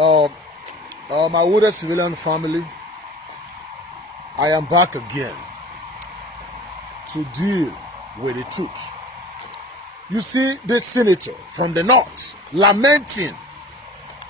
My Wooded civilian family, I am back again to deal with the truth. You see, this senator from the north lamenting,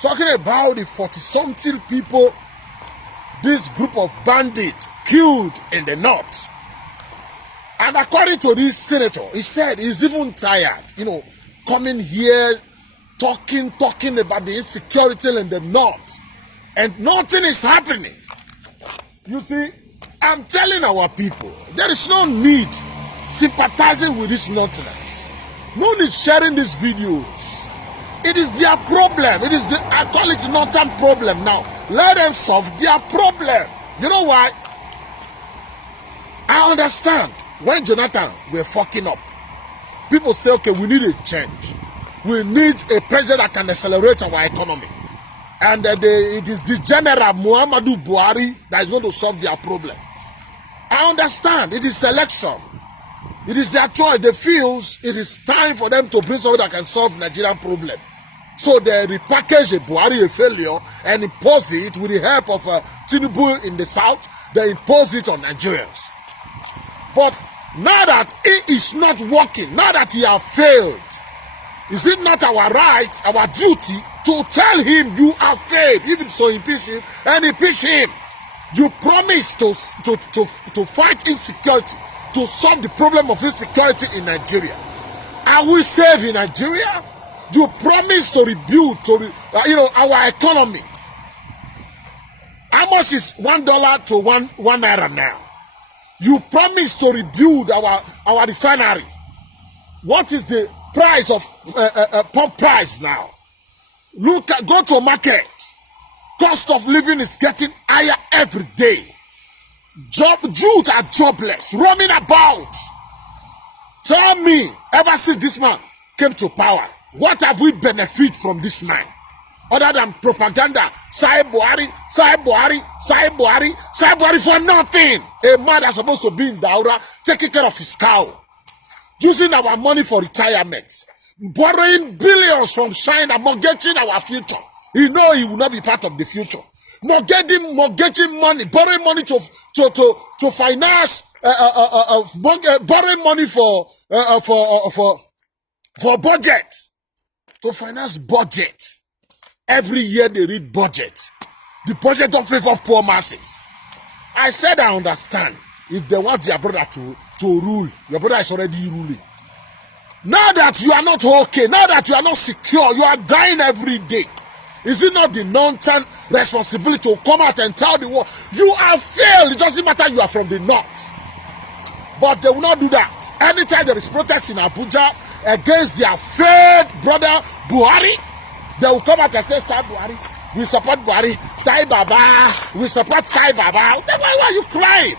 talking about the 40-something people this group of bandits killed in the north. And according to this senator, he said he's even tired, coming here, talking about the insecurity in the north. And nothing is happening. You see, I'm telling our people, there is no need sympathizing with this nonsense. No need sharing these videos. It is their problem. I call it northern problem now. Let them solve their problem. You know why? I understand when Jonathan were fucking up. People say, okay, we need a change. We need a president that can accelerate our economy. And it is the general Muhammadu Buhari that is going to solve their problem. I understand. It is selection. It is their choice. They feel it is time for them to bring someone that can solve Nigerian problem. So they repackage a Buhari a failure and impose it with the help of Tinubu in the south. They impose it on Nigerians. But now that it is not working, now that he has failed, is it not our right, our duty to tell him you have failed? Even so, impeach him and impeach him. You promised to fight insecurity, to solve the problem of insecurity in Nigeria. Are we safe in Nigeria? You promised to rebuild our economy. How much is $1 to one naira now? You promised to rebuild our refinery. What is the price of pump price now? Go to market. Cost of living is getting higher every day. Youth are jobless, roaming about. Tell me, ever since this man came to power, what have we benefit from this man? Other than propaganda, Sai Buhari for nothing. A man that's supposed to be in Daura, taking care of his cow, using our money for retirement, borrowing billions from China, mortgaging our future. He know he will not be part of the future. Mortgaging money, borrowing money to finance, borrowing money for budget, to finance budget. Every year they read budget. The budget don't favor poor masses. I said I understand. If they want their brother to rule, your brother is already ruling. Now that you are not okay, now that you are not secure, you are dying every day. Is it not the non-turn responsibility to come out and tell the world, you have failed? It doesn't matter you are from the north. But they will not do that. Anytime there is protest in Abuja against their failed brother Buhari, they will come out and say, Sai Buhari, we support Buhari. Sai Baba, we support Sai Baba. Then why are you crying?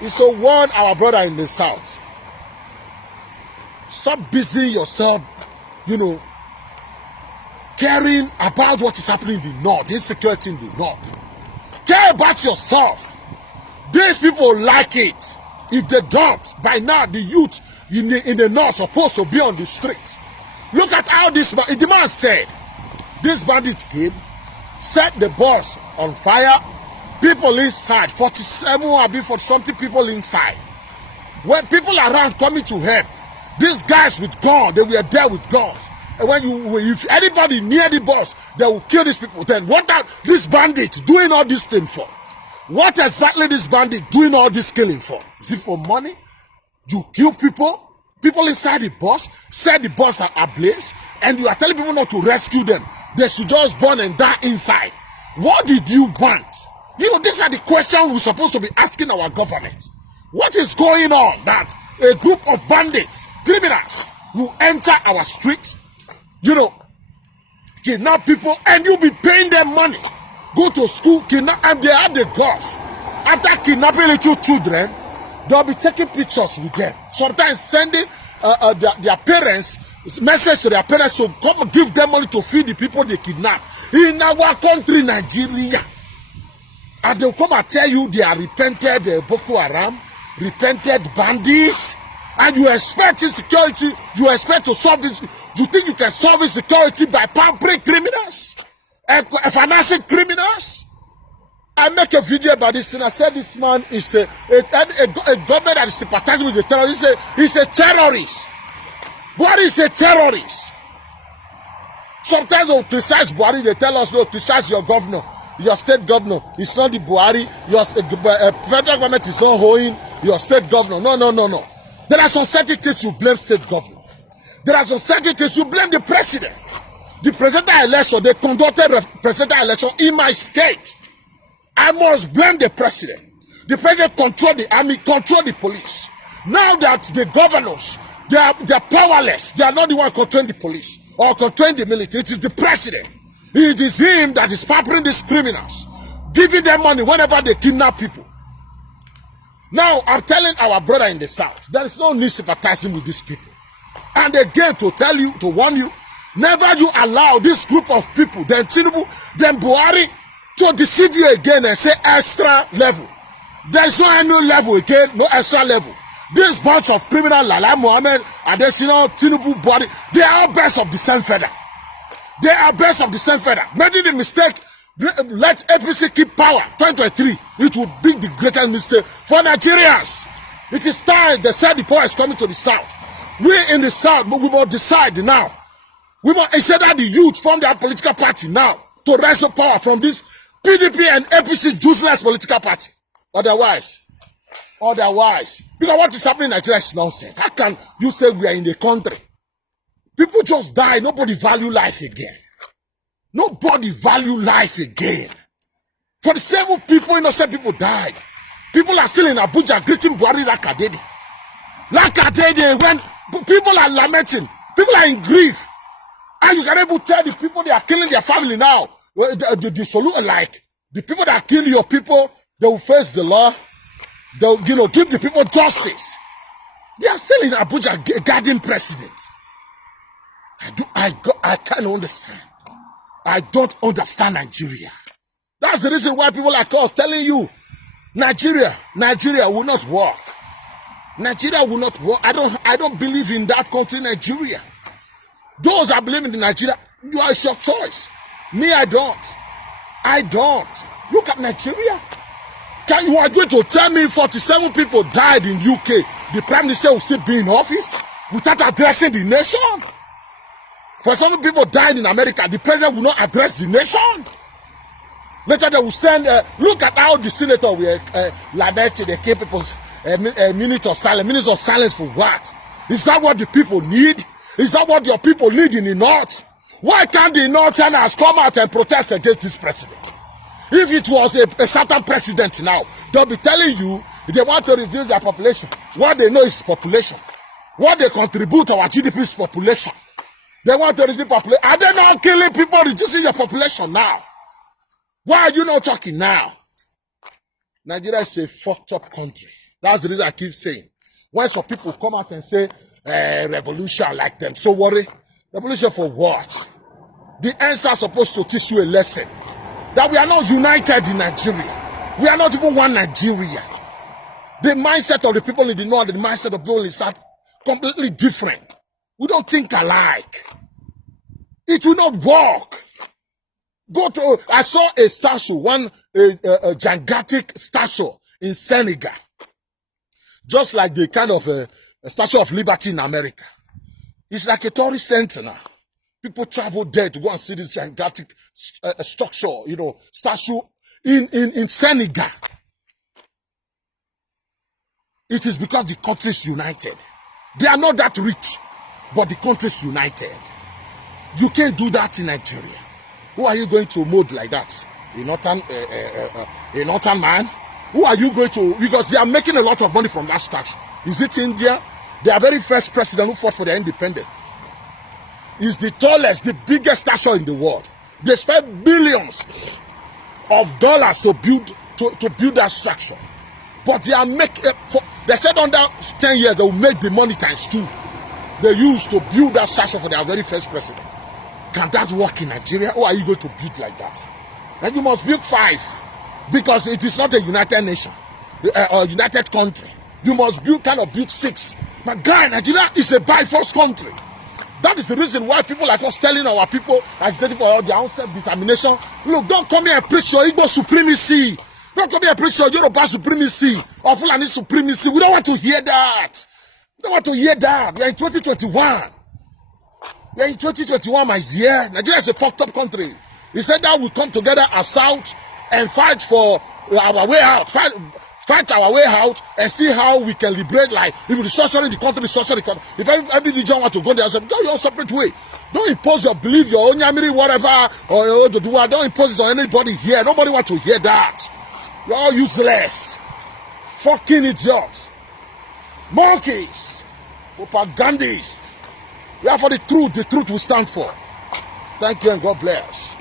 It's to warn our brother in the south. Stop busying yourself, caring about what is happening in the north, insecurity in the north. Care about yourself. These people like it. If they don't, by now the youth in the north are supposed to be on the street. Look at how the man said, this bandit came, set the bus on fire, people inside, 40-something people inside. When people around coming to help, these guys with guns, they were there with guns. And if anybody near the bus, they will kill these people. Then what are these bandits doing all this thing for? What exactly this bandit doing all this killing for? Is it for money? You kill people? People inside the bus, set the bus ablaze, and you are telling people not to rescue them. They should just burn and die inside. What did you want? These are the questions we're supposed to be asking our government. What is going on that a group of bandits, criminals, will enter our streets, kidnap people, and you'll be paying them money? Go to school, kidnap, and they have the guts. After kidnapping little children, they'll be taking pictures with them. Sometimes sending their parents, message to their parents to come and give them money to feed the people they kidnap. In our country, Nigeria. And they'll come and tell you they are repented Boko Haram, repented bandits. And you expect insecurity, you expect to solve this. You think you can solve insecurity by pampering criminals? financing criminals. I make a video about this and I said this man is a government that is sympathizing with the terrorists. He's a terrorist. What is a terrorist? Sometimes they'll criticize Buhari. They tell us, no, criticize your governor, your state governor. It's not the Buhari. Your federal government is not holding your state governor. No. There are some certain things you blame state governor. There are some certain things you blame the president. The presidential election, they conducted presidential election in my state. I must blame the president. The president control the army, control the police. Now that the governors, they are powerless. They are not the one controlling the police or controlling the military. It is the president. It is him that is pampering these criminals, giving them money whenever they kidnap people. Now, I'm telling our brother in the south, there is no need sympathizing with these people. And again, to tell you, to warn you, never you allow this group of people, then Tinubu, then Buhari, to deceive you again and say extra level. There is no any level again, no extra level. This bunch of criminal Lala Mohammed, Adesina, Tinubu, Buhari, they are all birds of the same feather. They are birds of the same feather. Making the mistake, let APC keep power. 2023, it would be the greatest mistake for Nigerians. It is time. They said the power is coming to the south. We in the south, but we must decide now. We must instead that the youth form their political party now to wrestle power from this PDP and APC useless political party. Otherwise, because what is happening in Nigeria is nonsense. How can you say we are in the country? People just die. Nobody value life again. Nobody value life again. For the same people, innocent people died. People are still in Abuja greeting Buhari Lakadede. Lakadede, when people are lamenting, people are in grief. And you can able to tell the people they are killing their family now. The solution, like the people that kill your people, they will face the law. They'll, give the people justice. They are still in Abuja guarding president. I can't understand. I don't understand Nigeria. That's the reason why people like us telling you, Nigeria will not work. Nigeria will not work. I don't believe in that country, Nigeria. Those that believe in Nigeria, it's your choice. Me, I don't. Look at Nigeria. You are going to tell me 47 people died in UK. The Prime Minister will still be in office without addressing the nation? For some people died in America, the president will not address the nation. Later they will send, look at how the senator will lament, they keep people a minute of silence. Minutes of silence for what? Is that what the people need? Is that what your people need in the north? Why can't the northerners come out and protest against this president? If it was a certain president now, they'll be telling you they want to reduce their population. What they know is population. What they contribute to our GDP is population. They want to reduce population. Are they not killing people, reducing their population now? Why are you not talking now? Nigeria is a fucked up country. That's the reason I keep saying. When some people come out and say, revolution like them, so worry. Revolution for what? The answer is supposed to teach you a lesson. That we are not united in Nigeria. We are not even one Nigeria. The mindset of the people in the north, the mindset of the people in the south, completely different. We don't think alike. It will not work. I saw a statue, a gigantic statue in Senegal. Just like the kind of a Statue of Liberty in America. It's like a tourist center now. People travel there to go and see this gigantic structure, statue in Senegal. It is because the country is united. They are not that rich, but the country is united. You can't do that in Nigeria. Who are you going to mold like that? A northern man? Who are you going to? Because they are making a lot of money from that statue. Is it India? Their very first president who fought for their independence is the tallest, the biggest statue in the world. They spent billions of dollars to build that structure. But they are they said under 10 years they will make the money times 2. They used to build that statue for their very first president. Can that work in Nigeria? Or are you going to build like that? And you must build 5 because it is not a united nation or united country. You must build 6. My guy, Nigeria is a by-force country. That is the reason why people like us telling our people, agitating for their own self-determination, look, don't come here and preach your Igbo supremacy. Don't come here and preach your Yoruba supremacy or Fulani supremacy. We don't want to hear that. We don't want to hear that. We are in 2021. We are in 2021, my dear. Nigeria is a fucked up country. He said that we come together as South and fight for our way out. Fight our way out and see how we can liberate, like, if we're restructuring the country, restructure the country. If every region want to go there, go your own separate way. Don't impose your belief, your own yamiri, whatever, or don't impose it on anybody here. Nobody want to hear that. You're all useless. Fucking idiots. Monkeys. Propagandists. We are for the truth we stand for. Thank you and God bless.